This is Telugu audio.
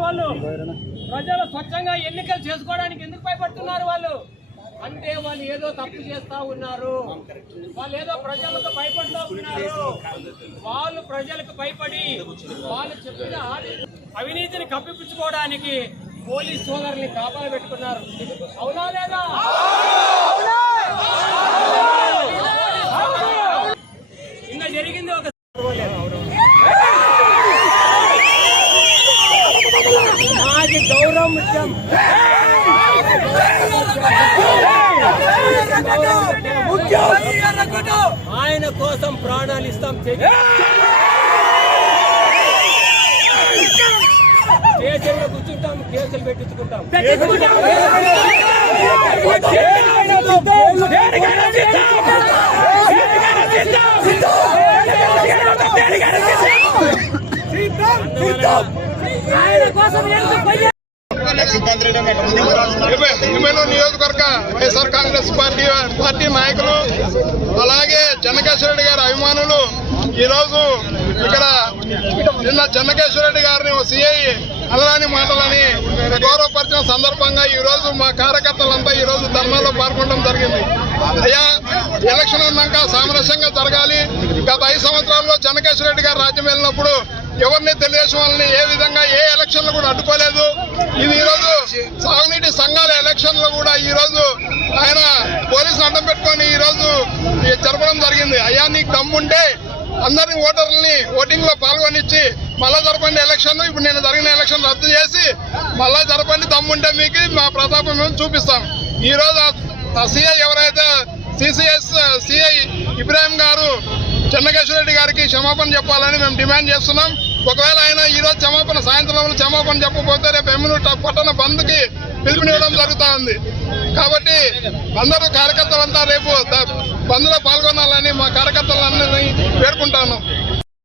వాళ్ళు ప్రజలు స్వచ్ఛంగా ఎన్నికలు చేసుకోవడానికి ఎందుకు భయపడుతున్నారు వాళ్ళు? అంటే వాళ్ళు ఏదో తప్పు చేస్తా ఉన్నారు. వాళ్ళు ఏదో ప్రజలతో భయపడుతూ ఉన్నారు. వాళ్ళు ప్రజలకు భయపడి వాళ్ళు చెప్పిన అవినీతిని కప్పిపుచ్చుకోవడానికి పోలీస్ సోదరుల్ని కాపాల పెట్టుకున్నారు అవునా లేదా? నిన్న జరిగింది ఒక మాది గౌరవం ముఖ్యం ఆయన కోసం ప్రాణాలు ఇస్తాం. కేసులు పెట్టించుకుంటాం నియోజకవర్గ వైఎస్ఆర్ కాంగ్రెస్ పార్టీ పార్టీ నాయకులు అలాగే చెన్నకేశ్వరరెడ్డి గారి అభిమానులు ఈరోజు ఇక్కడ నిన్న చెన్నకేశ్వర రెడ్డి గారిని సిఐ అల్లాని మాటలని గౌరవపరిచిన సందర్భంగా ఈ రోజు మా కార్యకర్తలంతా ఈ రోజు ధర్నాలో పాల్గొనడం జరిగింది. అయ్యా ఎలక్షన్ ఉన్నాక సామరస్యంగా జరగాలి. గత ఐదు సంవత్సరాల్లో చెన్నకేశ్వర రెడ్డి గారు రాజ్యం వెళ్ళినప్పుడు ఎవరిని తెలుగుదేశం వాళ్ళని ఏ విధంగా ఏ ఎలక్షన్లు కూడా అడ్డుకోలేదు. ఇది ఈ రోజు సాగునీటి సంఘాల ఎలక్షన్లు కూడా ఈ రోజు ఆయన పోలీసులు అడ్డం పెట్టుకొని ఈ రోజు జరపడం జరిగింది. అయ్యా నీకు దమ్ముంటే అందరి ఓటర్లని ఓటింగ్లో పాల్గొనిచ్చి మళ్ళా జరపండి ఎలక్షన్ ఇప్పుడు నేను జరిగిన ఎలక్షన్ రద్దు చేసి మళ్ళా జరపండి దమ్ముంటే మీకు మా ప్రతాపం మేము చూపిస్తాం. ఈ రోజు ఆ సిఐ ఎవరైతే సిసిఎస్ సిఐ ఇబ్రాహిం గారు చెన్నకేశ్వర రెడ్డి గారికి క్షమాపణ చెప్పాలని మేము డిమాండ్ చేస్తున్నాం. ఒకవేళ ఆయన ఈ రోజు క్షమాపణ సాయంత్రం క్షమాపణ చెప్పకపోతే రేపు ఎమ్మెల్యే పట్టణ బంద్కి పిలుపునివ్వడం జరుగుతూ ఉంది. కాబట్టి అందరూ కార్యకర్తలంతా రేపు బంద్లో పాల్గొనాలని మా కార్యకర్తలందరినీ పేర్కొంటాను